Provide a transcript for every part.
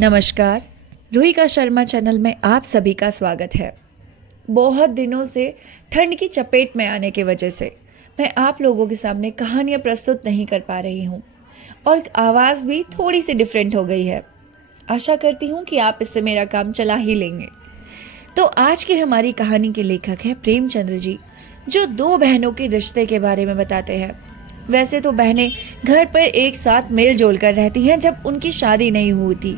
नमस्कार। रूही शर्मा चैनल में आप सभी का स्वागत है। बहुत दिनों से ठंड की चपेट में आने की वजह से मैं आप लोगों के सामने कहानियाँ प्रस्तुत नहीं कर पा रही हूँ और आवाज़ भी थोड़ी सी डिफरेंट हो गई है। आशा करती हूँ कि आप इससे मेरा काम चला ही लेंगे। तो आज की हमारी कहानी के लेखक हैं प्रेमचंद्र जी, जो दो बहनों के रिश्ते के बारे में बताते हैं। वैसे तो बहनें घर पर एक साथ मिलजुल कर रहती हैं जब उनकी शादी नहीं हुई थी,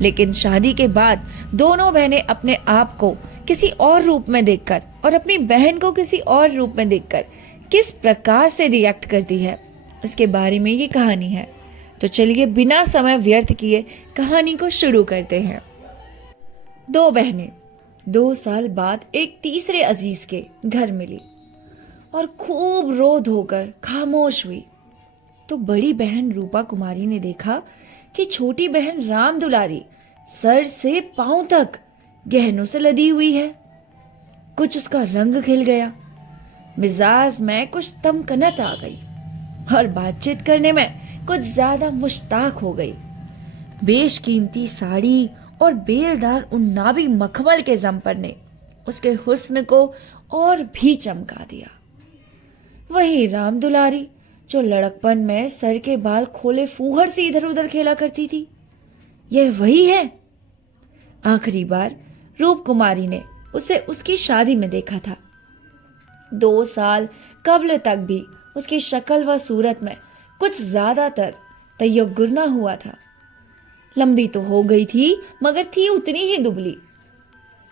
लेकिन शादी के बाद दोनों बहनें अपने आप को किसी और रूप में देखकर और अपनी बहन को किसी और रूप में देखकर किस प्रकार से रिएक्ट करती है, इसके बारे में ये कहानी है। तो चलिए बिना समय व्यर्थ किए कहानी को शुरू करते हैं। दो बहनें 2 साल बाद एक तीसरे अजीज के घर मिली और खूब रो धोकर खामोश हुई। तो बड़ी बहन रूपा कुमारी ने देखा कि छोटी बहन राम दुलारी सर से पांव तक गहनों से लदी हुई है। कुछ उसका रंग खिल गया, मिजाज में कुछ तमकनत आ गई और बातचीत करने में कुछ ज्यादा मुश्ताक हो गई। बेशकीमती साड़ी और बेलदार उन्नाबी मखमल के जम्पर ने उसके हुस्न को और भी चमका दिया। वहीं राम दुलारी, जो लड़कपन में सर के बाल खोले फूहड़ से इधर उधर खेला करती थी, यह वही है। आखिरी बार रूप कुमारी ने उसे उसकी शादी में देखा था। 2 साल कब्ल तक भी उसकी शक्ल व सूरत में कुछ ज्यादातर तय्युर न हुआ था। लंबी तो हो गई थी, मगर थी उतनी ही दुबली,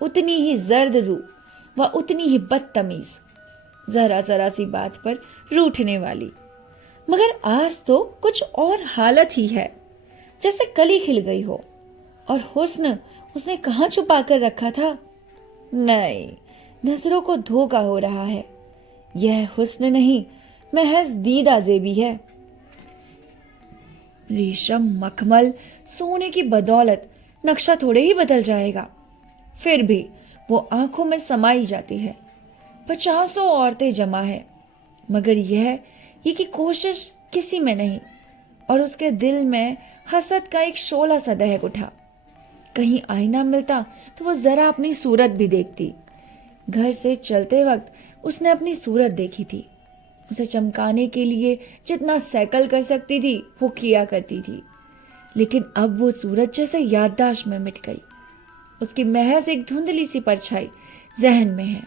उतनी ही जर्द रूह व उतनी ही बदतमीज, जरा जरा सी बात पर रूठने वाली। मगर आज तो कुछ और हालत ही है, जैसे कली खिल गई हो। और हुस्न उसने कहाँ छुपा कर रखा था? नहीं, नजरों को धोखा हो रहा है। यह हुस्न नहीं, महज दीदा जेबी है। रेशम, मखमल, सोने की बदौलत नक्शा थोड़े ही बदल जाएगा। फिर भी वो आंखों में समाई जाती है। 50 औरतें जमा है, मगर यह की कोशिश किसी में नहीं। और उसके दिल में हसद का एक शोला सा दहक उठा। कहीं आईना मिलता तो वो जरा अपनी सूरत भी देखती। घर से चलते वक्त उसने अपनी सूरत देखी थी। उसे चमकाने के लिए जितना सैकल कर सकती थी वो किया करती थी, लेकिन अब वो सूरत जैसे याददाश्त में मिट गई। उसकी महज एक धुंधली सी परछाई जहन में है।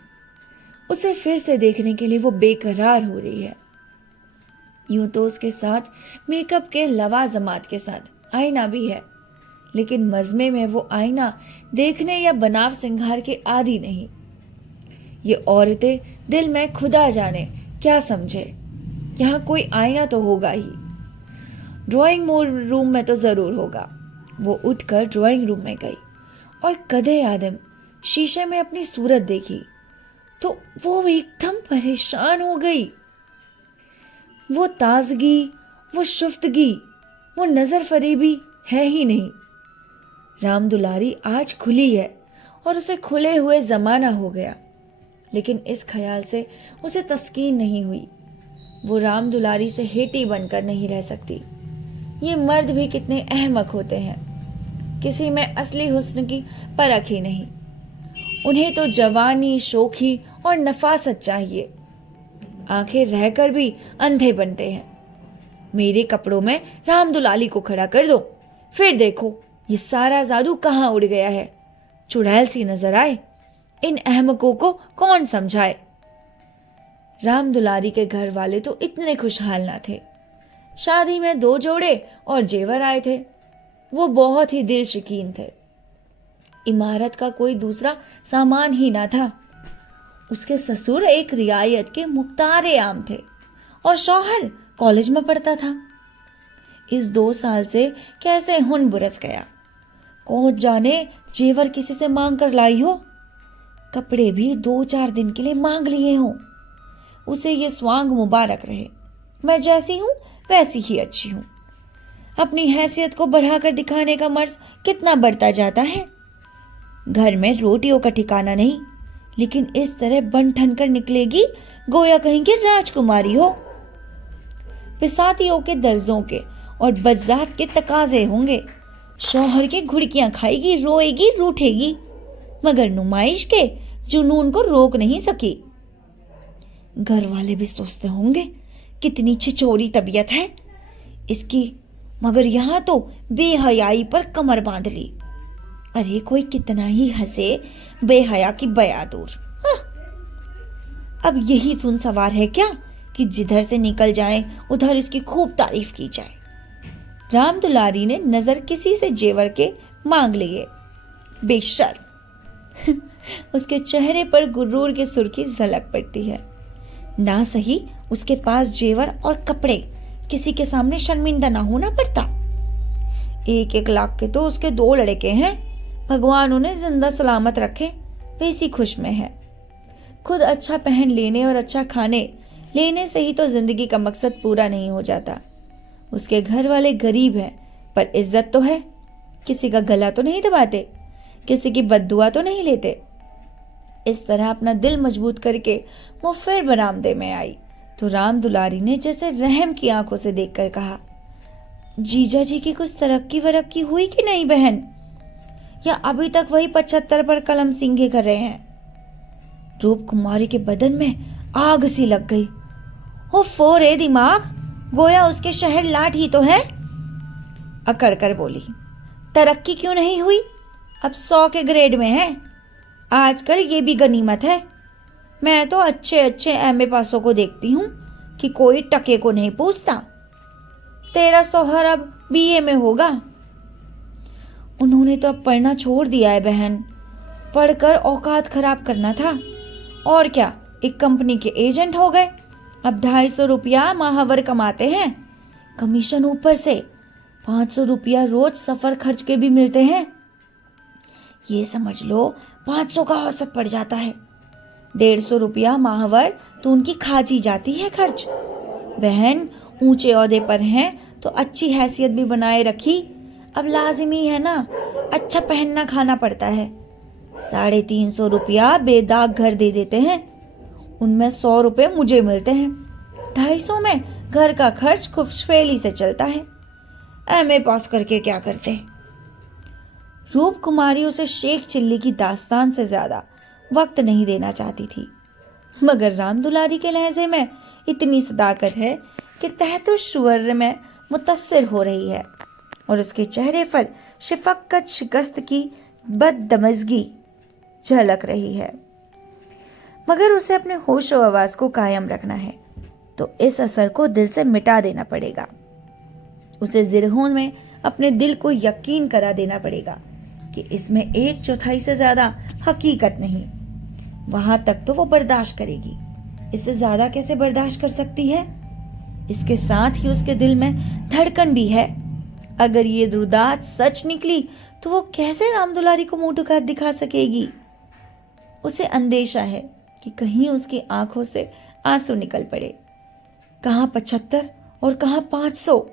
उसे फिर से देखने के लिए वो बेकरार हो रही है। यूं तो उसके साथ मेकअप के लवाजमात के साथ आईना भी है, लेकिन मजमे में वो आईना देखने या बनाव सिंगार के आदी नहीं। ये औरतें दिल में खुदा जाने क्या समझे। यहाँ कोई आईना तो होगा ही, ड्राइंग रूम में तो जरूर होगा। वो उठकर ड्राइंग रूम में गई और कदे आदम शीशे में अपनी सूरत देखी तो वो एकदम परेशान हो गई। वो ताजगी, वो शुफ्तगी, वो नजर फरेबी है ही नहीं। राम दुलारी आज खुली है और उसे खुले हुए जमाना हो गया, लेकिन इस ख्याल से उसे तस्कीन नहीं हुई। वो राम दुलारी से हेटी बनकर नहीं रह सकती। ये मर्द भी कितने अहमक होते हैं, किसी में असली हुस्न की परख ही नहीं। उन्हें तो जवानी, शोखी और नफासत चाहिए। आंखें रहकर भी अंधे बनते हैं। मेरे कपड़ों में राम दुलारी को खड़ा कर दो, फिर देखो ये सारा जादू कहाँ उड़ गया है। चुड़ैल सी नजर आए, इन अहमकों को कौन समझाए। राम दुलारी के घर वाले तो इतने खुशहाल ना थे। शादी में 2 जोड़े और जेवर आए थे। वो बहुत ही दिल शकीन थे। इमारत का कोई दूसरा सामान ही ना था। उसके ससुर एक रियायत के मुख्तारे आम थे और शौहर कॉलेज में पढ़ता था। इस 2 साल से कैसे हुन बुरस गया। कौन जाने जेवर किसी से मांग कर लाई हो, कपड़े भी 2-4 दिन के लिए मांग लिए हो। उसे ये स्वांग मुबारक रहे। मैं जैसी हूं वैसी ही अच्छी हूं। अपनी हैसियत को बढ़ाकर दिखाने का मर्ज कितना बढ़ता जाता है। घर में रोटियों का ठिकाना नहीं, लेकिन इस तरह बन ठन कर निकलेगी गोया कहीं की राजकुमारी हो। बिसातियों के दर्जों के और बज्जात के तकाजे होंगे, शौहर के घुड़कियां खाएगी, रोएगी, रूठेगी, मगर नुमाइश के जुनून को रोक नहीं सकी। घर वाले भी सोचते होंगे कितनी छिछोरी तबीयत है इसकी, मगर यहां तो बेहयाई पर कमर बांध ली। अरे कोई कितना ही हंसे, बेहया की बया दूर। अब यही सुन सवार है क्या कि जिधर से निकल जाए उधर इसकी खूब तारीफ की जाए। राम दुलारी ने नजर किसी से जेवर के मांग लिए। बेशर्म। उसके चेहरे पर गुरूर की सुर्खी झलक पड़ती है। ना सही उसके पास जेवर और कपड़े किसी के सामने शर्मिंदा ना होना पड़ता। 1-1 लाख के तो उसके 2 लड़के हैं, भगवान उन्हें जिंदा सलामत रखे, वैसी खुश में है। खुद अच्छा पहन लेने और अच्छा खाने लेने से ही तो जिंदगी का मकसद पूरा नहीं हो जाता। उसके घर वाले गरीब हैं, पर इज्जत तो है। किसी का गला तो नहीं दबाते, किसी की बद्दुआ तो नहीं लेते। इस तरह अपना दिल मजबूत करके वो फिर बरामदे में आई तो राम दुलारी ने जैसे रहम की आंखों से देखकर कहा, जीजा जी की कुछ तरक्की वरक्की हुई कि नहीं बहन, या अभी तक वही 75 पर कलम सींगे कर रहे हैं। रूप कुमारी के बदन में आग सी लग गई। हो फोरे दिमाग, गोया उसके शहर लाट ही तो है। अकड़ कर बोली, तरक्की क्यों नहीं हुई, अब 100 के ग्रेड में है। आजकल ये भी गनीमत है। मैं तो अच्छे अच्छे एमए पासों को देखती हूँ कि कोई टके को नहीं पूछता। तेरा शौहर अब बीए में होगा। उन्होंने तो अब पढ़ना छोड़ दिया है बहन, पढ़कर औकात खराब करना था। और क्या, एक कंपनी के एजेंट हो गए, अब 250 रुपया माहवर कमाते हैं, कमीशन ऊपर से 500 रुपया रोज सफर खर्च के भी मिलते हैं। ये समझ लो 500 का औसत पड़ जाता है। 150 रुपया माहवर तो उनकी खाची जाती है खर्च। बहन ऊंचे ओहदे पर हैं तो अच्छी हैसियत भी बनाए रखी, अब लाजिमी है ना, अच्छा पहनना खाना पड़ता है। 350 रुपया बेदाग घर दे देते हैं, उनमें 100 रुपये मुझे मिलते हैं। 250 में घर का खर्च खुशफेली से चलता है। एमए पास करके क्या करते। रूप कुमारी उसे शेख चिल्ली की दास्तान से ज्यादा वक्त नहीं देना चाहती थी, मगर राम दुलारी के लहजे में इतनी सदाकत है कि तहतुश्वर में मुतस्सिर हो रही है और उसके चेहरे पर शफकत शिकस्त की बददमजगी झलक रही है। मगर उसे अपने होशो आवाज को कायम रखना है तो इस असर को दिल से मिटा देना पड़ेगा। उसे जिरहों में अपने दिल को यकीन करा देना पड़ेगा कि इसमें 1/4 से ज्यादा हकीकत नहीं। वहां तक तो वो बर्दाश्त करेगी, इससे ज्यादा कैसे बर्दाश्त कर सकती है। इसके साथ ही उसके दिल में धड़कन भी है। अगर ये रुदात सच निकली तो वो कैसे राम दुलारी को मुंह दिखा सकेगी। उसे अंदेशा है कि कहीं उसकी आंखों से आंसू निकल पड़े। कहां 75 और कहां 500।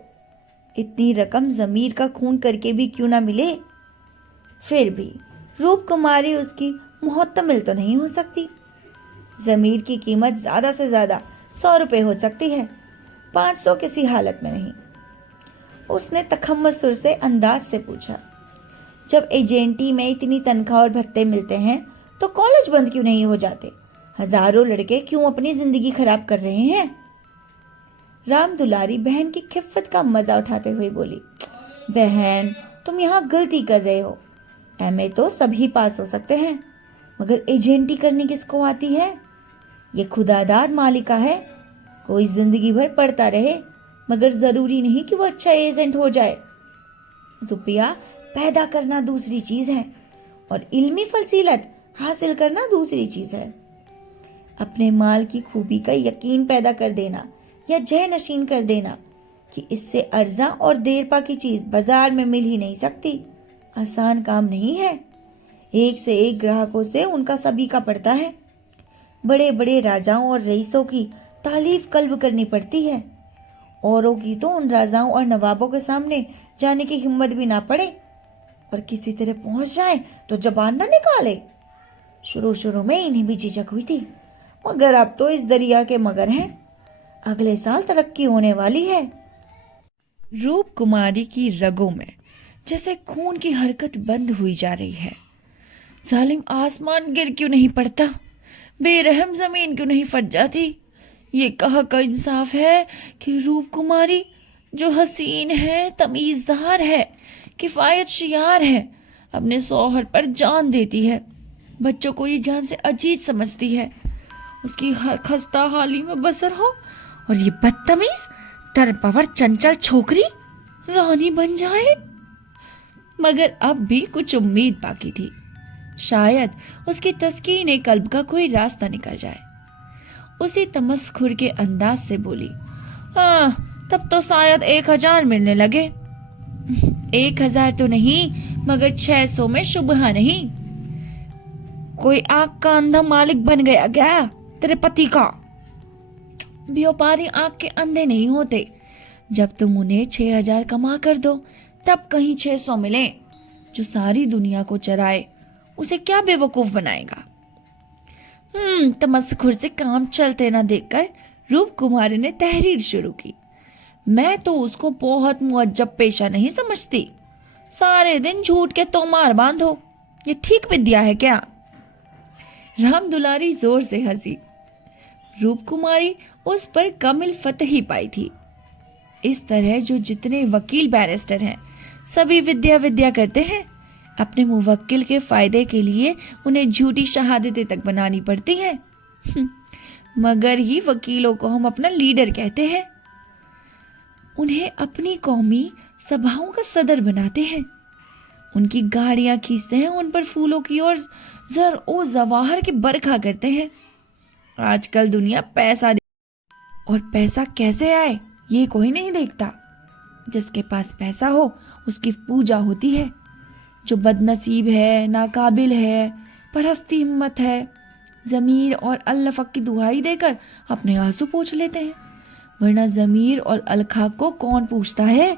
इतनी रकम जमीर का खून करके भी क्यों ना मिले। फिर भी रूप कुमारी उसकी मुहत्तमिल तो नहीं हो सकती। जमीर की कीमत ज्यादा से ज्यादा 100 रुपये हो सकती है, 500 किसी हालत में नहीं। उसने तखम्मस सुर से अंदाज से पूछा, जब एजेंटी में इतनी तनख्वाह और भत्ते मिलते हैं तो कॉलेज बंद क्यों नहीं हो जाते। हजारों लड़के क्यों अपनी जिंदगी खराब कर रहे हैं। राम दुलारी बहन की खिफ्फत का मजा उठाते हुए बोली, बहन तुम यहाँ गलती कर रहे हो। एमए तो सभी पास हो सकते हैं, मगर एजेंटी करनी किसको आती है। ये खुदादाद मालिका है। कोई जिंदगी भर पढ़ता रहे, मगर जरूरी नहीं कि वो अच्छा एजेंट हो जाए। रुपया पैदा करना दूसरी चीज है और इल्मी फजीलत हासिल करना दूसरी चीज है। अपने माल की खूबी का यकीन पैदा कर देना या जय नशीन कर देना कि इससे अर्जा और देरपा की चीज बाजार में मिल ही नहीं सकती, आसान काम नहीं है। एक से एक ग्राहकों से उनका सभी का पड़ता है। बड़े बड़े राजाओं और रईसों की तालीफ कल्ब करनी पड़ती है। औरों की तो उन राजाओं और नवाबों के सामने जाने की हिम्मत भी ना पड़े और किसी तरह पहुंच जाए तो जबान ना निकाले। शुरू में इन्हें भी झिझक हुई थी, मगर अब तो इस दरिया के मगर हैं। अगले साल तरक्की होने वाली है। रूप कुमारी की रगों में जैसे खून की हरकत बंद हुई जा रही है। जालिम आसमान गिर क्यों नहीं पड़ता, बेरहम जमीन क्यों नहीं फट जाती। ये कहाँ का इंसाफ है कि रूप कुमारी जो हसीन है, तमीजदार है, किफायत शियार है, अपने शौहर पर जान देती है, बच्चों को ये जान से अजीज समझती है, उसकी हर खस्ता हाली में बसर हो, और ये बदतमीज तरपवर चंचल छोकरी रानी बन जाए। मगर अब भी कुछ उम्मीद बाकी थी। शायद उसकी तस्कीन कल्ब का कोई रास्ता निकल जाए। उसी तमस्खुर के अंदाज से बोली, हाँ, तब तो शायद 1000 मिलने लगे। 1000 तो नहीं, मगर 600 में शुबहा नहीं। कोई आंख का अंधा मालिक बन गया क्या तेरे पति का? व्यापारी आंख के अंधे नहीं होते। जब तुम उन्हें 6000 कमा कर दो तब कहीं 600 मिले। जो सारी दुनिया को चराए उसे क्या बेवकूफ बनाएगा? तमस्खुर से काम चलते ना देखकर रूप कुमारी ने तहरीर शुरू की। मैं तो उसको बहुत मुअज्जब पेशा नहीं समझती। सारे दिन झूठ के तोमार बांधो, ये ठीक विद्या है क्या? राम दुलारी जोर से हंसी। रूप कुमारी उस पर कमिल फतही पाई थी। इस तरह जो जितने वकील बैरिस्टर हैं सभी विद्या विद्या करते हैं। अपने मुवक्किल के फायदे के लिए उन्हें झूठी शहादतें तक बनानी पड़ती हैं। मगर ही वकीलों को हम अपना लीडर कहते हैं। उन्हें अपनी कौमी सभाओं का सदर बनाते हैं। उनकी गाड़ियां खींचते हैं, उन पर फूलों की और जर ओ जवाहर की बरखा करते हैं। आजकल दुनिया पैसा और पैसा कैसे आए ये कोई नहीं देखता। जिसके पास पैसा हो उसकी पूजा होती है। जो बदनसीब है, नाकाबिल है, परस्ती हिम्मत है, जमीर और अल्लफक की दुहाई देकर अपने आंसू पोंछ लेते हैं। वरना जमीर और अलखाक को कौन पूछता है?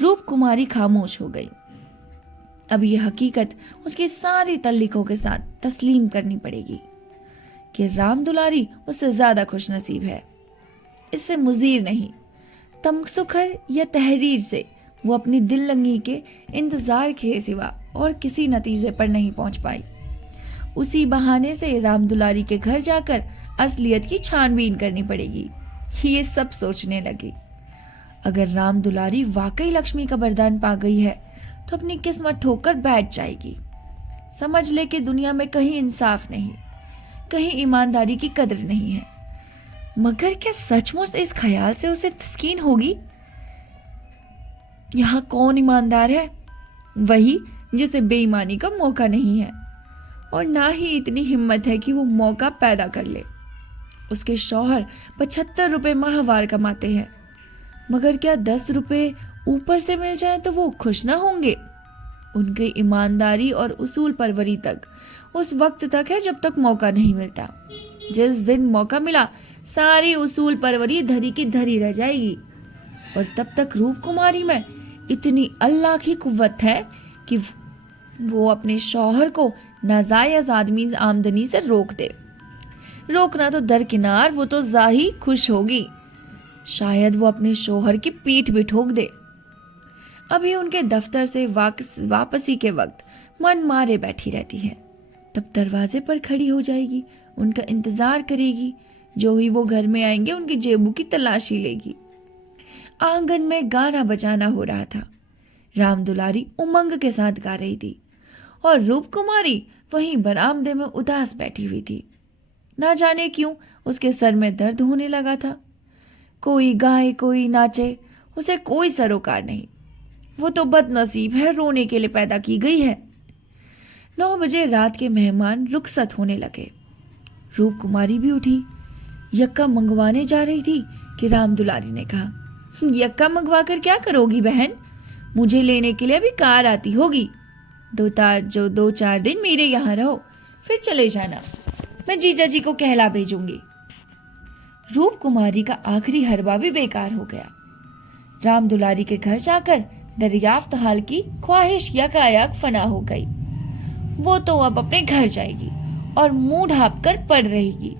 रूप कुमारी खामोश हो गई। अब यह हकीकत उसकी सारी तल्लिकों के साथ तस्लीम करनी पड़ेगी कि राम दुलारी उससे ज्यादा खुशनसीब है। इससे मुजीर नहीं, तमसुखर या तहरीर से वो अपनी दिल लंगी के इंतजार के सिवा और किसी नतीजे पर नहीं पहुंच पाई। उसी बहाने से राम दुलारी के घर जाकर असलियत की छानबीन करनी पड़ेगी, ये सब सोचने लगी। अगर राम दुलारी वाकई लक्ष्मी का वरदान पा गई है तो अपनी किस्मत ठोकर बैठ जाएगी। समझ ले कि दुनिया में कहीं इंसाफ नहीं, कहीं ईमानदारी की कदर नहीं है। मगर क्या सचमुच इस ख्याल से उसे तस्कीन होगी? यहाँ कौन ईमानदार है? वही जिसे बेईमानी का मौका नहीं है और ना ही इतनी हिम्मत है कि वो मौका पैदा कर ले। उसके शौहर 75 रुपए माहवार कमाते हैं, मगर क्या 10 रुपए ऊपर से मिल जाए तो वो खुश ना होंगे? उनकी ईमानदारी और उसूल परवरी तक उस वक्त तक है जब तक मौका नहीं मिलता। जिस दिन मौका मिला सारी उसूल परवरी धरी की धरी रह जाएगी। और तब तक रूप कुमारी में इतनी अल्लाह की कुव्वत है कि वो अपने शौहर को नाजायज आमदनी से रोक दे। रोकना तो दरकिनार, वो तो जाही खुश होगी। शायद वो अपने शौहर की पीठ भी ठोक दे। अभी उनके दफ्तर से वापसी के वक्त मन मारे बैठी रहती है। तब दरवाजे पर खड़ी हो जाएगी, उनका इंतजार करेगी। जो ही वो घर में आएंगे उनकी जेबों की तलाशी लेगी। आंगन में गाना बजाना हो रहा था। राम दुलारी उमंग के साथ गा रही थी और रूप कुमारी वहीं बरामदे में उदास बैठी हुई थी। ना जाने क्यों उसके सर में दर्द होने लगा था। कोई गाए कोई नाचे, उसे कोई सरोकार नहीं। वो तो बदनसीब है, रोने के लिए पैदा की गई है। 9 बजे रात के मेहमान रुखसत होने लगे। रूप कुमारी भी उठी, यक्का मंगवाने जा रही थी कि राम दुलारी ने कहा, यक्का मंगवा कर क्या करोगी बहन? मुझे लेने के लिए अभी कार आती होगी। 2-4 दिन मेरे यहाँ रहो, फिर चले जाना। मैं जीजा जी को कहला भेजूंगी। रूप कुमारी का आखिरी हरबा भी बेकार हो गया। राम दुलारी के घर जाकर दरियाफ्त हाल की ख्वाहिश यकायक फना हो गई। वो तो अब अपने घर जाएगी और मुंह ढांप कर पड़ रहेगी।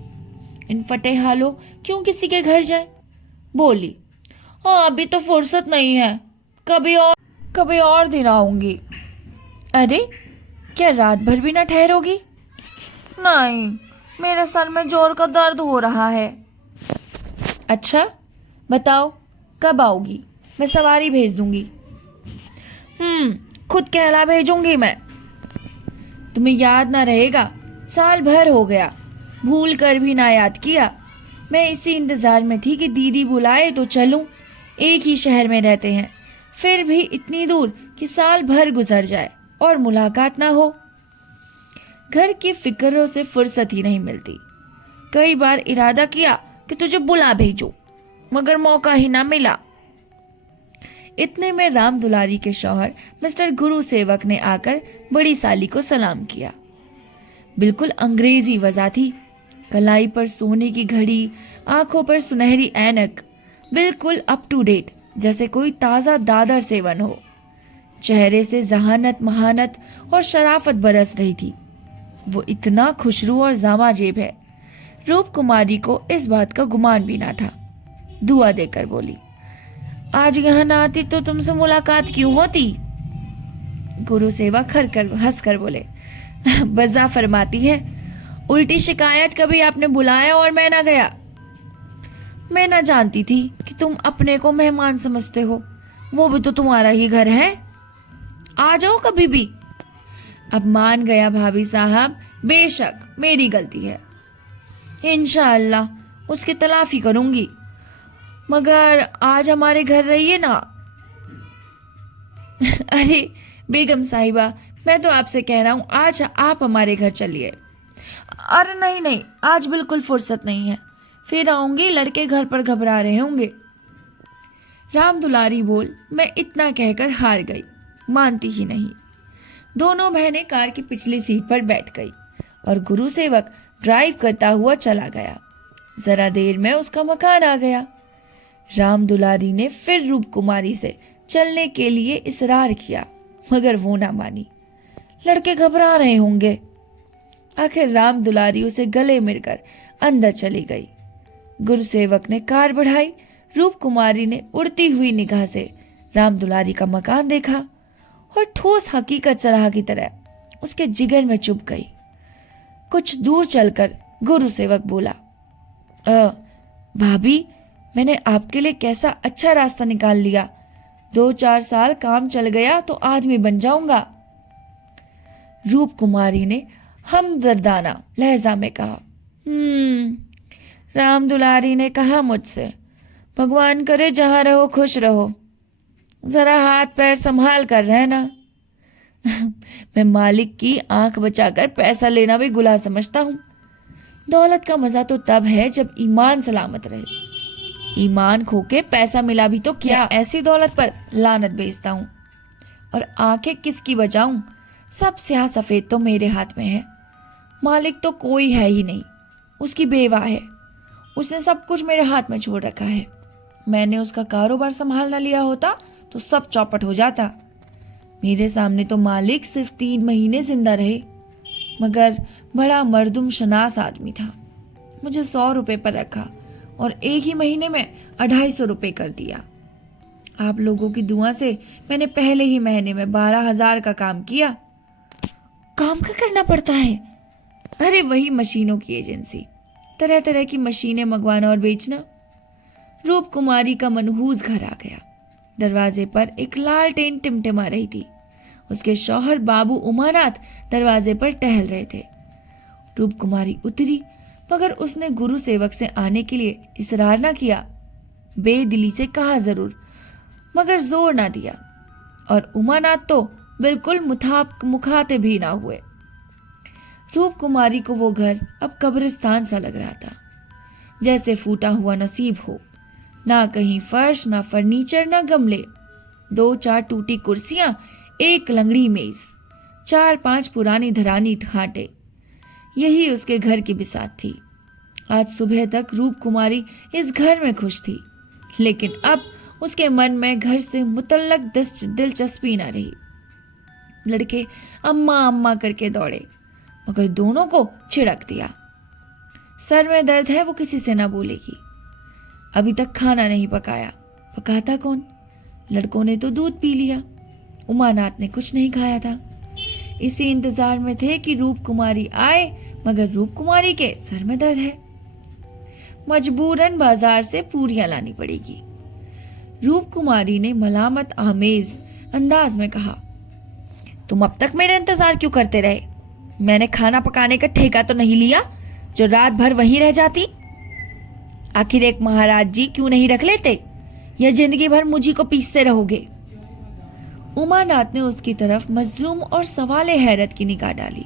इन फटे हालों क्यों किसी के घर जाए? बोली, हाँ अभी तो फुर्सत नहीं है, कभी और दिन आऊंगी। अरे, क्या रात भर भी ना ठहरोगी? नहीं, मेरे सर में जोर का दर्द हो रहा है। अच्छा, बताओ कब आओगी? मैं सवारी भेज दूंगी। खुद कहला भेजूंगी मैं। तुम्हें याद ना रहेगा, साल भर हो गया, भूल कर भी ना याद किया। मैं इसी इंतजार में थी कि दीदी बुलाए तो चलूं। एक ही शहर में रहते हैं, फिर भी इतनी दूर कि साल भर गुजर जाए और मुलाकात ना हो। घर की फिक्रों से फुर्सत ही नहीं मिलती। कई बार इरादा किया कि तुझे बुला भेजूं, मगर मौका ही ना मिला। इतने में राम दुलारी के शौहर मिस्टर गुरु सेवक ने आकर बड़ी साली को सलाम किया। बिल्कुल अंग्रेजी वजह थी, कलाई पर सोने की घड़ी, आंखों पर सुनहरी ऐनक, बिल्कुल अप टू डेट, जैसे कोई ताजा दादर सेवन हो। चेहरे से जहानत, महानत और शराफत बरस रही थी। वो इतना खुशरू और जामाजेब है। रूप कुमारी को इस बात का गुमान भी ना था। दुआ देकर बोली, आज यहाँ ना आती तो तुमसे मुलाकात क्यों होती? गुरु सेवा खर हंसकर बोले, बजा फरमाती है, उल्टी शिकायत कभी आपने बुलाया और मैं ना गया। मैं ना जानती थी कि तुम अपने को मेहमान समझते हो, वो भी तो तुम्हारा ही घर है। आ जाओ कभी भी। अब मान गया भाभी साहब, बेशक मेरी गलती है, इंशाअल्लाह उसकी तलाफी करूंगी, मगर आज हमारे घर रहिए ना। अरे बेगम साहिबा, मैं तो आपसे कह रहा हूं, आज आप हमारे घर चलिए। अरे नहीं नहीं, आज बिल्कुल फुर्सत नहीं है, फिर आऊंगी, लड़के घर पर घबरा रहे होंगे। राम दुलारी बोल, मैं इतना कहकर हार गई, मानती ही नहीं। दोनों बहनें कार की पिछली सीट पर बैठ गई और गुरु सेवक ड्राइव करता हुआ चला गया। जरा देर में उसका मकान आ गया। राम दुलारी ने फिर रूप कुमारी से चलने के लिए इसरार किया, मगर वो ना मानी। लड़के घबरा रहे होंगे। आखिर राम दुलारी उसे गले मिलकर अंदर चली गई। गुरु सेवक ने कार बढ़ाई। रूप कुमारी ने उड़ती हुई निगाह से राम दुलारी का मकान देखा और ठोस हकीकत सराह की तरह उसके जिगर में चुभ गई। कुछ दूर चलकर गुरु सेवक बोला, भाभी, मैंने आपके लिए कैसा अच्छा रास्ता निकाल लिया। 2-4 साल काम चल गया तो आदमी बन जाऊंगा। रूप कुमारी ने हमदर्दाना लहजा में कहा, राम दुलारी ने कहा मुझसे, भगवान करे जहां रहो खुश रहो, जरा हाथ पैर संभाल कर रहना। मैं मालिक की आंख बचाकर पैसा लेना भी गुनाह समझता हूं। दौलत का मजा तो तब है जब ईमान सलामत रहे। ईमान खो के पैसा मिला भी तो क्या, ऐसी दौलत पर लानत भेजता हूं। और आंखें किसकी बचाऊं, सब स्याह सफेद तो मेरे हाथ में है। मालिक तो कोई है ही नहीं, उसकी बेवा है। उसने सब कुछ मेरे हाथ में छोड़ रखा है। मैंने उसका कारोबार संभाल न लिया होता तो सब चौपट हो जाता। मेरे सामने तो मालिक सिर्फ 3 महीने जिंदा रहे, मगर बड़ा मर्दुम शनास आदमी था। मुझे 100 रुपए पर रखा और एक ही महीने में 250 रुपए कर दिया। आप लोगों की दुआ से मैंने पहले ही महीने में 12,000 का काम किया। काम क्या करना पड़ता है? अरे वही मशीनों की एजेंसी, तरह तरह की मशीनें मंगवाना और बेचना। रूप कुमारी का मनहूस घर आ गया। दरवाजे पर एक लालटेन टिमटिमा रही थी। उसके शौहर बाबू उमानाथ दरवाजे पर टहल रहे थे। रूप कुमारी उतरी, मगर उसने गुरु सेवक से आने के लिए इसरार ना किया। बेदिली से कहा जरूर, मगर जोर ना दिया। और उमानाथ तो बिल्कुल मुखातिब भी ना हुए। रूप कुमारी को वो घर अब कब्रिस्तान सा लग रहा था, जैसे फूटा हुआ नसीब हो। ना कहीं फर्श, ना फर्नीचर, ना गमले। 2-4 टूटी कुर्सियां, एक लंगड़ी मेज, 4-5 पुरानी धरानी खाटे, यही उसके घर की बिसात थी। आज सुबह तक रूप कुमारी इस घर में खुश थी, लेकिन अब उसके मन में घर से मुतल्लक दिलचस्पी न रही। लड़के अम्मा अम्मा करके दौड़े, मगर दोनों को छिड़क दिया। सर में दर्द है, वो किसी से ना बोलेगी। अभी तक खाना नहीं पकाया, पकाता कौन? लड़कों ने तो दूध पी लिया। उमानाथ ने कुछ नहीं खाया था। इसी इंतजार में थे कि रूप कुमारी आए, मगर रूप कुमारी के सर में दर्द है, मजबूरन बाजार से पूरियां लानी पड़ेगी। रूप कुमारी ने मलामत आमेज अंदाज में कहा, तुम अब तक मेरा इंतजार क्यों करते रहे? मैंने खाना पकाने का ठेका तो नहीं लिया जो रात भर वहीं रह जाती। आखिर एक महाराज जी क्यों नहीं रख लेते, या जिंदगी भर मुझी को पीसते रहोगे? उमानाथ ने उसकी तरफ मजलूम और सवाले हैरत की निगाह डाली।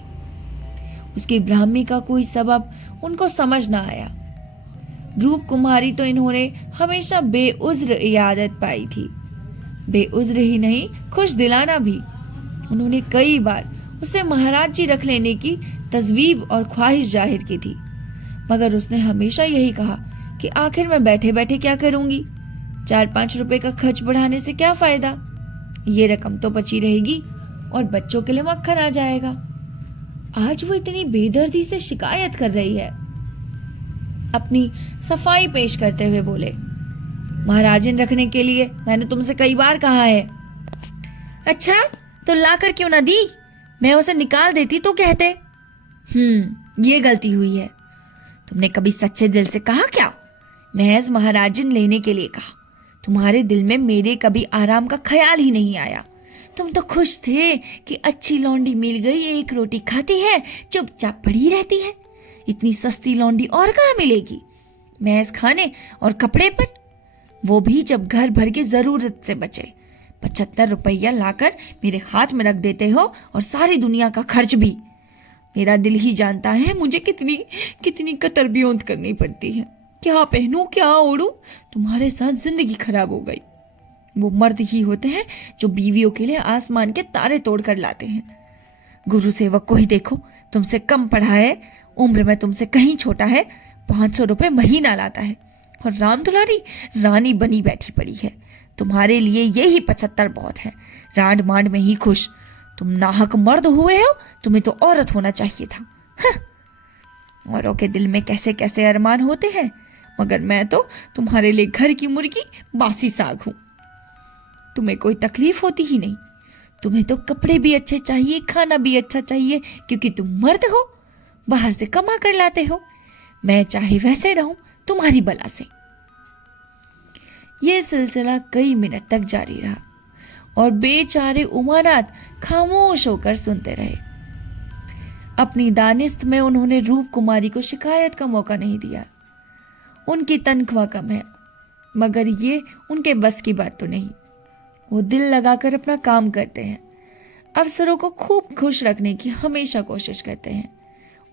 उसकी ब्राह्मी का कोई सबब उनको समझ ना आया। रूप कुमारी तो इन्होंने हमेशा बेउज्र इयादत पाई थी। बेउज्र ही नहीं, खुश दिलाना भी। उन्होंने कई बार उसे महाराज जी रख लेने की तजवीब और ख्वाहिश जाहिर की थी, मगर उसने हमेशा यही कहा कि आखिर मैं बैठे बैठे क्या करूंगी, 4-5 रुपए का खर्च बढ़ाने से क्या फायदा, ये रकम तो बची रहेगी और बच्चों के लिए मक्खन आ जाएगा। आज वो इतनी बेदर्दी से शिकायत कर रही है। अपनी सफाई पेश करते हुए बोले, महाराजन रखने के लिए मैंने तुमसे कई बार कहा है। अच्छा, तो लाकर क्यों ना दी? मैं उसे निकाल देती तो कहते। ये गलती हुई है। तुमने कभी सच्चे दिल से कहा क्या? महज महाराजन लेने के लिए कहा। तुम्हारे दिल में मेरे कभी आराम का ख्याल ही नहीं आया। तुम तो खुश थे कि अच्छी लौंडी मिल गई, एक रोटी खाती है, चुपचाप पड़ी रहती है। इतनी सस्ती लौंडी और कहाँ मिलेगी, महज खाने और कपड़े पर, वो भी जब घर भर की जरूरत से बचे। 75 रुपया लाकर मेरे हाथ में रख देते हो, और सारी दुनिया का खर्च भी। मेरा दिल ही जानता है मुझे कितनी कितनी कतर बियोंत करनी पड़ती है। क्या पहनूं, क्या ओढ़ूं, तुम्हारे साथ जिंदगी खराब हो गई। वो मर्द ही होते हैं जो बीवियों के लिए आसमान के तारे तोड़ कर लाते हैं। गुरु सेवक को ही देखो, तुमसे कम पढ़ा है, उम्र में तुमसे कहीं छोटा है, 500 रुपए महीना लाता है, और राम दुलारी रानी बनी बैठी पड़ी है। तुम्हारे लिए ये ही 75 बहुत है। रांड मांड में ही खुश। तुम नाहक मर्द हुए हो, तुम्हें तो औरत होना चाहिए था। औरों के दिल में कैसे कैसे अरमान होते हैं, मगर मैं तो तुम्हारे लिए घर की मुर्गी बासी साग हूं। तुम्हें कोई तकलीफ होती ही नहीं। तुम्हें तो कपड़े भी अच्छे चाहिए, खाना भी अच्छा चाहिए, क्योंकि तुम मर्द हो, बाहर से कमा कर लाते हो। मैं चाहे वैसे रहूं तुम्हारी बला से। यह सिलसिला कई मिनट तक जारी रहा और बेचारे उमानाथ खामोश होकर सुनते रहे। अपनी दानिस्त में उन्होंने रूप कुमारी को शिकायत का मौका नहीं दिया। उनकी तनख्वाह कम है, मगर ये उनके बस की बात तो नहीं। वो दिल लगाकर अपना काम करते हैं, अफसरों को खूब खुश रखने की हमेशा कोशिश करते हैं,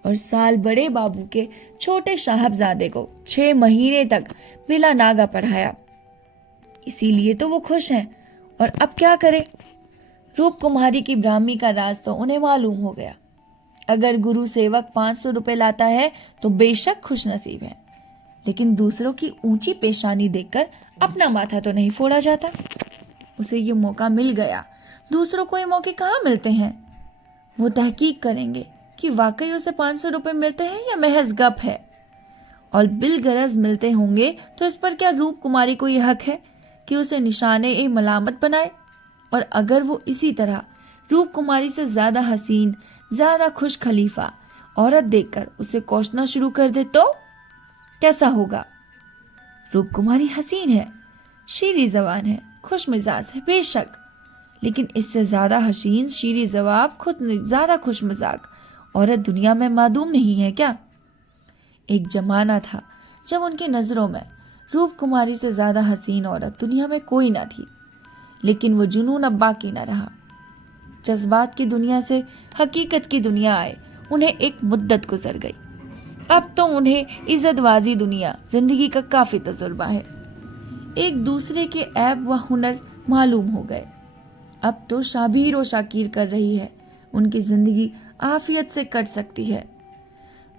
और साल बड़े बाबू के छोटे साहबजादे को 6 महीने तक बिला नागा पढ़ाया। इसीलिए तो वो खुश हैं। और अब क्या करें? रूप कुमारी की ब्राह्मी का राज तो उन्हें मालूम हो गया। अगर गुरु सेवक 500 रुपए लाता है तो बेशक खुश नसीब है, लेकिन दूसरों की ऊंची पेशानी देखकर अपना माथा तो नहीं फोड़ा जाता। उसे ये मौका मिल गया, दूसरों को ये मौके कहाँ मिलते हैं। वो तहकीक करेंगे कि वाकई उसे 500 रुपए मिलते हैं या महज गप है, और बिलगरज मिलते होंगे तो इस पर क्या रूप कुमारी को यह हक है कि उसे निशाने ए मलामत बनाए। और अगर वो इसी तरह रूप कुमारी से ज्यादा हसीन, ज्यादा खुश खलीफा औरत देखकर उसे कोसना शुरू कर दे तो कैसा होगा? रूप कुमारी हसीन है, शीरी जबान है, खुश मिजाज है बेशक, लेकिन इससे ज्यादा हसीन, शीरी जवाब, खुद ज्यादा खुश मजाक औरत दुनिया में मादूम नहीं है क्या? एक जमाना था जब उनकी नजरों में रूप कुमारी से ज्यादा हसीन औरत दुनिया में कोई ना थी, लेकिन वो जुनून अब बाकी न रहा। जज्बात की दुनिया से हकीकत की दुनिया आए उन्हें एक मुद्दत गुजर गई। अब तो उन्हें इज्जतवाजी दुनिया जिंदगी का काफी तजुर्बा है। एक दूसरे के ऐब व हुनर मालूम हो गए। अब तो शाबीर व शाकिर कर रही है, उनकी जिंदगी आफियत से कट सकती है।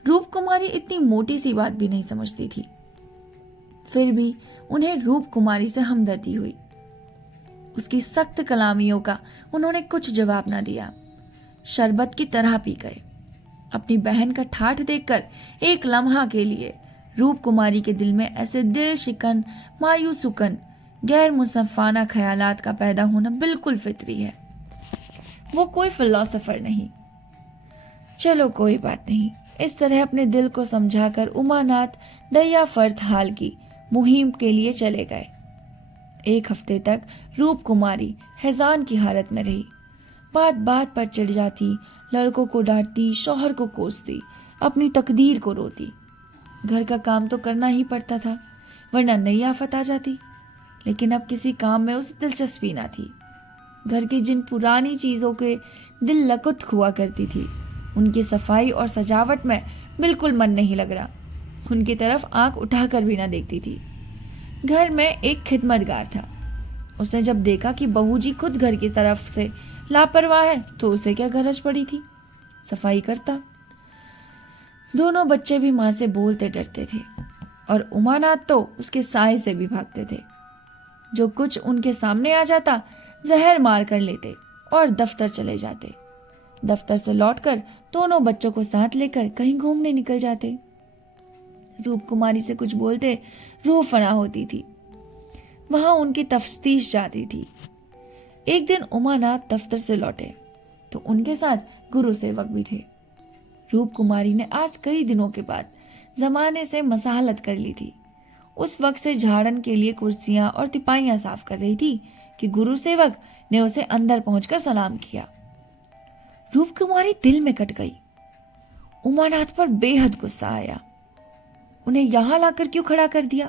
रूप कुमारी इतनी मोटी सी बात भी नहीं समझती थी, फिर भी उन्हें रूप कुमारी से हमदर्दी हुई। उसकी सख्त कलामियों का उन्होंने कुछ जवाब ना दिया, शरबत की तरह पी गए। अपनी बहन का ठाठ देखकर एक लम्हा के लिए रूप कुमारी के दिल में ऐसे दिल शिकन, मायूसुकन, गैर मुसफ़ाना ख्यालात का पैदा होना बिल्कुल फितरी है। वो कोई फिलोसोफर नहीं। चलो कोई बात नहीं। इस तरह अपने दिल को समझाकर उमानाथ दैया फर्त हाल की मुहिम के लिए चले गए। 1 हफ्ते तक रूप कुमारी हैजान की हालत में रही। बात बात पर चिढ़ जाती, लड़कों को डांटती, शौहर को कोसती, अपनी तकदीर को रोती। घर का काम तो करना ही पड़ता था, वरना नई आफत आ जाती। लेकिन अब किसी काम में उसे दिलचस्पी ना थी। घर की जिन पुरानी चीज़ों के दिल लकुत हुआ करती थी, उनकी सफाई और सजावट में बिल्कुल मन नहीं लग रहा। उनकी तरफ आंख उठाकर भी ना देखती थी। घर में एक खिदमतगार था। उसने जब देखा कि बहू जी खुद घर की तरफ से लापरवाह है, तो उसे क्या गरज पड़ी थी, सफाई करता। दोनों बच्चे भी माँ से बोलते डरते थे और उमानाथ तो उसके साए से भी भागते थे। जो कुछ उनके सामने आ जाता जहर मार कर लेते और दफ्तर चले जाते। दफ्तर से लौटकर दोनों बच्चों को साथ लेकर कहीं घूमने निकल जाते। रूप कुमारी से कुछ बोलते रूह फना होती थी। वहां उनकी तफ्तीश जाती थी। एक दिन उमानाथ दफ्तर से लौटे तो उनके साथ गुरु सेवक भी थे। रूप कुमारी ने आज कई दिनों के बाद जमाने से मसाहलत कर ली थी। उस वक्त से झाड़न के लिए कुर्सियां और तिपाइयां साफ कर रही थी कि गुरु सेवक ने उसे अंदर पहुंचकर सलाम किया। रूप कुमारी दिल में कट गई। उमानाथ पर बेहद गुस्सा आया। उन्हें यहां लाकर क्यों खड़ा कर दिया?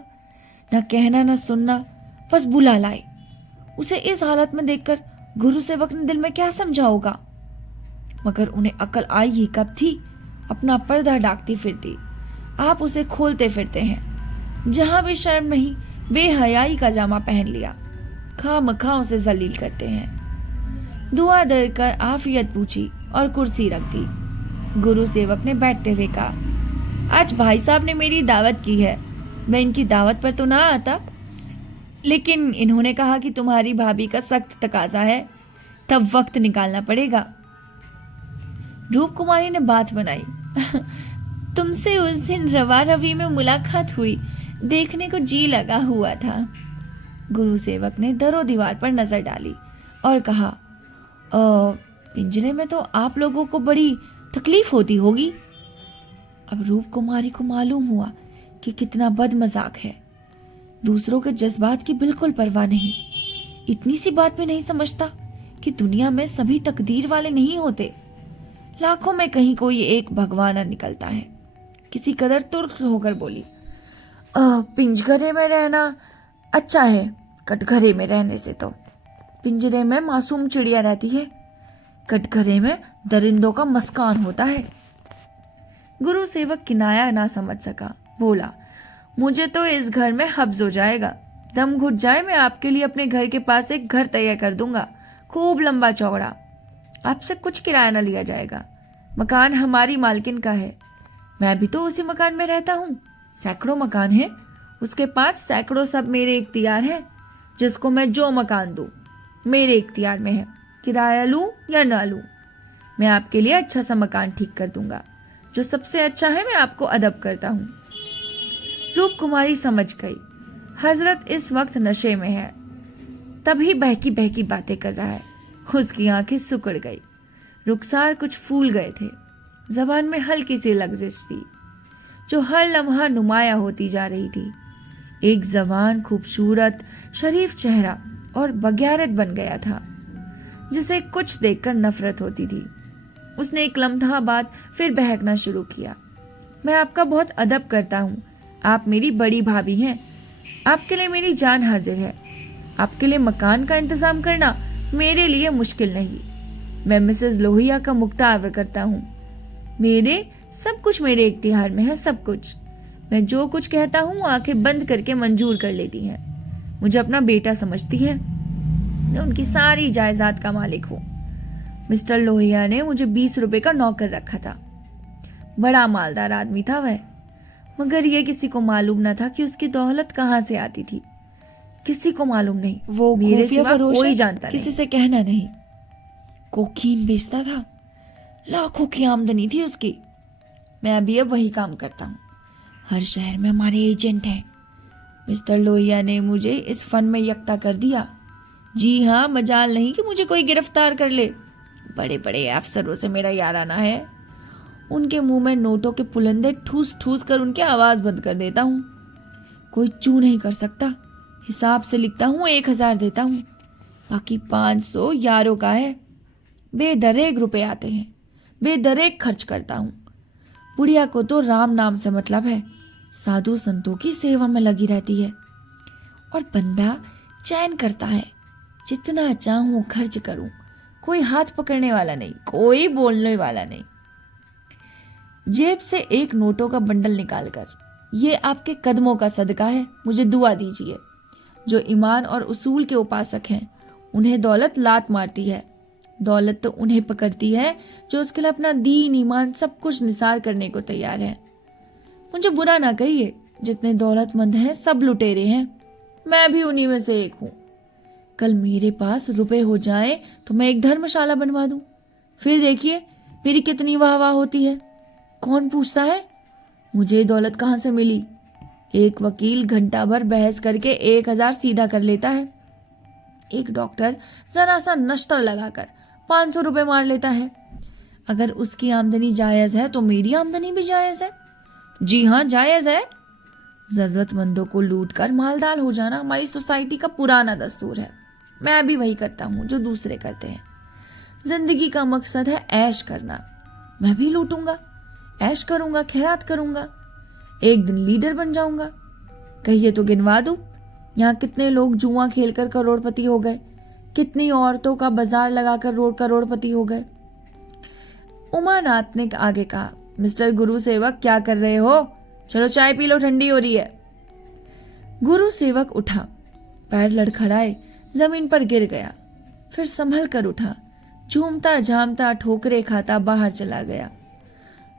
न कहना न सुनना, बस बुला लाए। उसे इस हालत में देखकर गुरु सेवक ने दिल में क्या समझा होगा? मगर उन्हें अकल आई ही कब थी? अपना पर्दा ढांकती फिरती आप उसे खोलते फिरते हैं। जहां भी शर्म नहीं, बेहयाई का जामा पहन लिया। खामखा उसे जलील करते हैं। दुआ दरकर आफियत पूछी और कुर्सी रख दी। गुरु सेवक ने बैठते हुए कहा, आज भाई साहब ने मेरी दावत की है। मैं इनकी दावत पर तो ना आता, लेकिन इन्होंने कहा कि तुम्हारी भाभी का सख्त तकाजा है, तब वक्त निकालना पड़ेगा। रूप कुमारी ने बात बनाई। तुमसे उस दिन रवा रवी में मुलाकात हुई, देखने को जी लगा हुआ था। गुरु सेवक ने दरो दीवार पर नजर डाली और कहा, पिंजरे में तो आप लोगों को बड़ी तकलीफ होती होगी। अब रूप कुमारी को मालूम हुआ कि कितना बदमजाक है। दूसरों के जज्बात की बिल्कुल परवाह नहीं। इतनी सी बात में नहीं समझता कि दुनिया में सभी तकदीर वाले नहीं होते। लाखों में कहीं कोई एक भगवान निकलता है। किसी कदर तुर्क होकर बोली, पिंजरे में रहना अच्छा है, कटघरे में रहने से तो। पिंजरे में मासूम चिड़िया रहती है, कटघरे में दरिंदों का मस्कान होता है। गुरु सेवक किनाया ना समझ सका, बोला, मुझे तो इस घर में हब्स हो जाएगा। दम घुट जाए, मैं आपके लिए अपने घर के पास एक घर तैयार कर दूंगा, खूब लंबा चौड़ा। आपसे कुछ किराया न लिया जाएगा। मकान हमारी मालकिन का है। मैं भी तो उसी मकान में रहता हूँ। सैकड़ों मकान है, उसके पास सैकड़ों, सब मेरे इख्तियार है। जिसको मैं जो मकान दूं मेरे इख्तियार में है। किराया लूं या ना लूं, मैं आपके लिए अच्छा सा मकान ठीक कर दूंगा। जो सबसे अच्छा है मैं आपको अदब करता हूँ। रूप कुमारी समझ गई, हजरत इस वक्त नशे में है, तभी बहकी बहकी बातें कर रहा है। उसकी आंखें सिकुड़ गई, रुखसार कुछ फूल गए थे, जबान में हल्की सी लग्जिश थी जो हर लम्हा नुमाया होती जा रही थी। एक जवान, खूबसूरत, शरीफ चेहरा और बगैरत बन गया था, जिसे कुछ देखकर नफरत होती थी। उसने एक लम्हा बाद फिर बहकना शुरू किया। मैं आपका बहुत अदब करता हूँ, आप मेरी बड़ी भाभी हैं, आपके लिए मेरी जान हाजिर है। आपके लिए मकान का इंतजाम करना मेरे लिए मुश्किल नहीं। मैं मिसेस लोहिया का मुख्तार करता हूँ। मेरे सब कुछ मेरे इख्तियार में है, सब कुछ। मैं जो कुछ कहता हूँ आंखें बंद करके मंजूर कर लेती हैं। मुझे अपना बेटा समझती है, मैं उनकी सारी जायदाद का मालिक हूँ। मिस्टर लोहिया ने मुझे 20 रुपए का नौकर रखा था। बड़ा मालदार आदमी था वह, मगर यह किसी को मालूम न था कि उसकी दौलत कहाँ से आती थी। किसी को मालूम नहीं, वो मेरे सिवा कोई जानता नहीं। किसी से कहना नहीं। कोकीन बेचता था, लाखों की आमदनी थी उसकी। मैं अभी अब वही काम करता हूँ। हर शहर में हमारे एजेंट हैं। मिस्टर लोहिया ने मुझे इस फन में यकता कर दिया। जी हाँ, मजाल नहीं कि मुझे कोई गिरफ्तार कर ले। बड़े बड़े अफसरों से मेरा याराना है। उनके मुंह में नोटों के पुलंदे ठूस ठूस कर उनकी आवाज बंद कर देता हूँ। कोई चू नहीं कर सकता। हिसाब से लिखता हूँ, 1,000 देता हूँ, बाकी 500 यारों का है। बेदरेक रुपए आते हैं, बेदरेक खर्च करता हूँ। बुढ़िया को तो राम नाम से मतलब है, साधु संतों की सेवा में लगी रहती है। और बंदा चैन करता है, जितना चाहूं खर्च करूं, कोई हाथ पकड़ने वाला नहीं, कोई बोलने वाला नहीं। जेब से एक नोटों का बंडल निकालकर, ये आपके कदमों का सदका है, मुझे दुआ दीजिए। जो ईमान और उसूल के उपासक हैं, उन्हें दौलत लात मारती है। दौलत तो उन्हें पकड़ती है जो उसके लिए अपना दीन ईमान सब कुछ निसार करने को तैयार है। मुझे बुरा ना कहिए, जितने दौलतमंद हैं सब लुटेरे हैं, मैं भी उन्हीं में से एक हूं। कल मेरे पास रुपए हो जाए तो मैं एक धर्मशाला बनवा दूं, फिर देखिए मेरी कितनी वाह वाह होती है। कौन पूछता है मुझे दौलत कहां से मिली। एक वकील घंटा भर बहस करके 1,000 सीधा कर लेता है। एक डॉक्टर जरा सा नश्तर लगाकर 500 रुपए मार लेता है। अगर उसकी आमदनी जायज है तो मेरी आमदनी भी जायज है। जी हाँ, जायज है। जरूरतमंदों को लूट कर मालदार हो जाना हमारी सोसाइटी का पुराना दस्तूर है। मैं भी वही करता हूँ जो दूसरे करते हैं। जिंदगी का मकसद है ऐश करना, मैं भी लूटूंगा, ऐश करूंगा, खैरात करूंगा, एक दिन लीडर बन जाऊंगा। कहिए तो गिनवा दूं, यहाँ कितने लोग जुआ खेलकर करोड़पति हो गए, कितनी औरतों का बाजार लगाकर करोड़पति हो गए। उमानाथ ने आगे कहा, मिस्टर गुरु सेवक क्या कर रहे हो, चलो चाय पी लो, ठंडी हो रही है। गुरु सेवक उठा, पैर लड़खड़ाए जमीन पर गिर गया, फिर संभल कर उठा, झूमता झामता ठोकरे खाता बाहर चला गया।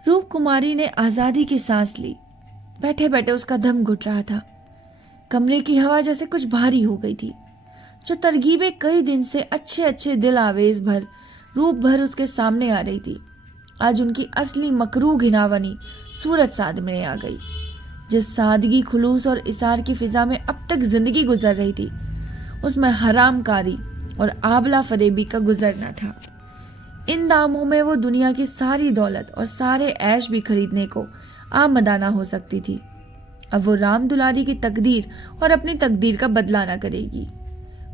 रूप कुमारी ने आजादी की सांस ली। बैठे बैठे उसका दम घुट रहा था। कमरे की हवा जैसे कुछ भारी हो गई थी। जो तरकीबें कई दिन से अच्छे अच्छे दिल आवेज भर रूप भर उसके सामने आ रही थी, आज उनकी असली मकरू घिनावनी सूरत सामने आ गई। जिस सादगी, खुलूस और इसार की फिजा में अब तक जिंदगी गुजर रही थी, उसमें हरामकारी और आबला फरेबी का गुजरना था। इन दामों में वो दुनिया की सारी दौलत और सारे ऐश भी खरीदने को आमदाना हो सकती थी। अब वो राम दुलारी की तकदीर और अपनी तकदीर का बदला ना करेगी।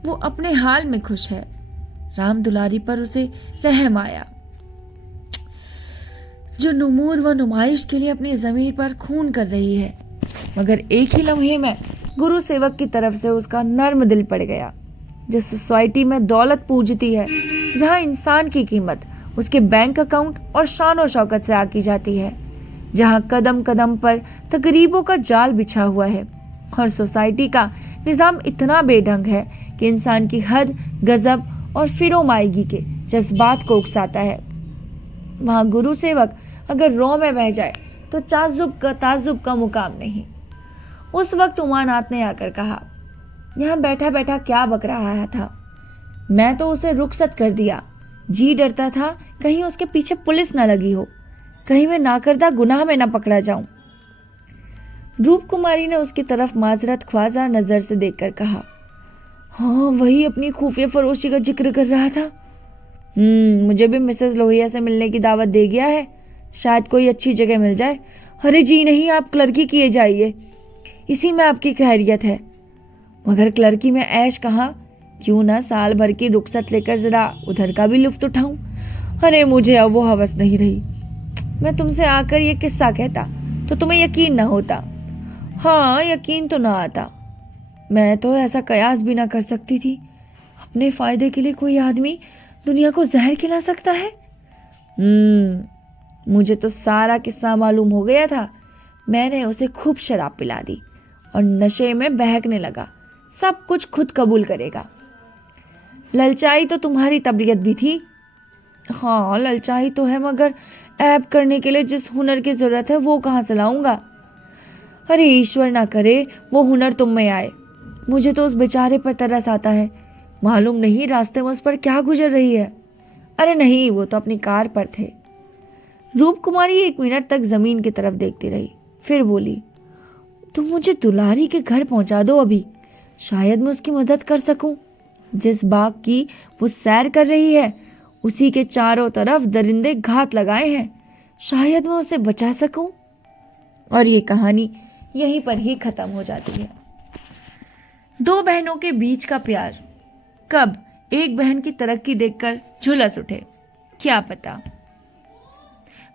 वो अपने हाल में खुश है। राम दुलारी पर उसे रहम आया, जो नुमूद व नुमाइश के लिए अपनी जमीन पर खून कर रही है। मगर एक ही लम्हे में गुरु सेवक की तरफ से उसका नर्म दिल पड़ गया। जिस सोसाइटी में दौलत पूजती है, जहां इंसान की कीमत उसके बैंक अकाउंट और शान और शौकत से आकी जाती है, जहां कदम कदम पर तकरीबों का जाल बिछा हुआ है और सोसाइटी का निजाम इतना बेढंग है कि इंसान की हद, गजब और फिरोमाइगी के जज्बात को उकसाता है, वहां गुरु सेवक अगर रौ में बह जाए तो ताजुब का मुकाम नहीं। उस वक्त उमानाथ ने आकर कहा, यहाँ बैठा बैठा क्या बक रहा था। मैं तो उसे रुखसत कर दिया। जी डरता था कहीं उसके पीछे पुलिस न लगी हो, कहीं मैं नाकर्दा गुनाह में न पकड़ा जाऊं। रूप कुमारी ने उसकी तरफ माजरत ख्वाजा नजर से देखकर कहा, हाँ वही अपनी खुफिया फरोशी का जिक्र कर रहा था। मुझे भी मिसेस लोहिया से मिलने की दावत दे गया है, शायद कोई अच्छी जगह मिल जाए। अरे जी नहीं, आप क्लर्की किए जाइए, इसी में आपकी खैरियत है। मगर क्लर्की में ऐश कहाँ, क्यों ना साल भर की रुखसत लेकर जरा उधर का भी लुफ्त उठाऊं। अरे मुझे अब वो हवस नहीं रही। मैं तुमसे आकर ये किस्सा कहता तो तुम्हें यकीन ना होता। हाँ, यकीन तो ना आता। मैं तो ऐसा कयास भी ना कर सकती थी। अपने फायदे के लिए कोई आदमी दुनिया को जहर खिला सकता है। मुझे तो सारा किस्सा मालूम हो गया था। मैंने उसे खूब शराब पिला दी और नशे में बहकने लगा। सब कुछ खुद कबूल करेगा। ललचाई तो तुम्हारी तबीयत भी थी। हाँ, ललचाई तो है, मगर ऐब करने के लिए जिस हुनर की जरूरत है वो कहाँ से लाऊंगा। अरे ईश्वर ना करे वो हुनर तुम में आए। मुझे तो उस बेचारे पर तरस आता है। मालूम नहीं रास्ते में उस पर क्या गुजर रही है। अरे नहीं, वो तो अपनी कार पर थे। रूप कुमारी 1 मिनट तक जमीन की तरफ देखती रही, फिर बोली, तुम मुझे दुलारी के घर पहुंचा दो अभी, शायद मैं उसकी मदद कर सकूं। जिस बाग की वो सैर कर रही है उसी के चारों तरफ दरिंदे घात लगाए हैं, शायद मैं उसे बचा सकूं। और ये कहानी यहीं पर ही खत्म हो जाती है। दो बहनों के बीच का प्यार कब एक बहन की तरक्की देखकर झुलस उठे, क्या पता।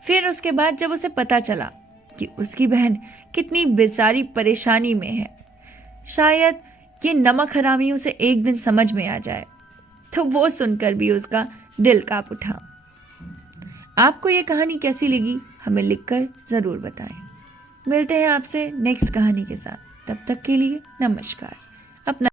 फिर उसके बाद जब उसे पता चला कि उसकी बहन कितनी बेचारी परेशानी में है, शायद ये नमक हरामी उसे एक दिन समझ में आ जाए, तो वो सुनकर भी उसका दिल कांप उठा। आपको ये कहानी कैसी लगी हमें लिखकर जरूर बताएं। मिलते हैं आपसे नेक्स्ट कहानी के साथ, तब तक के लिए नमस्कार। अपना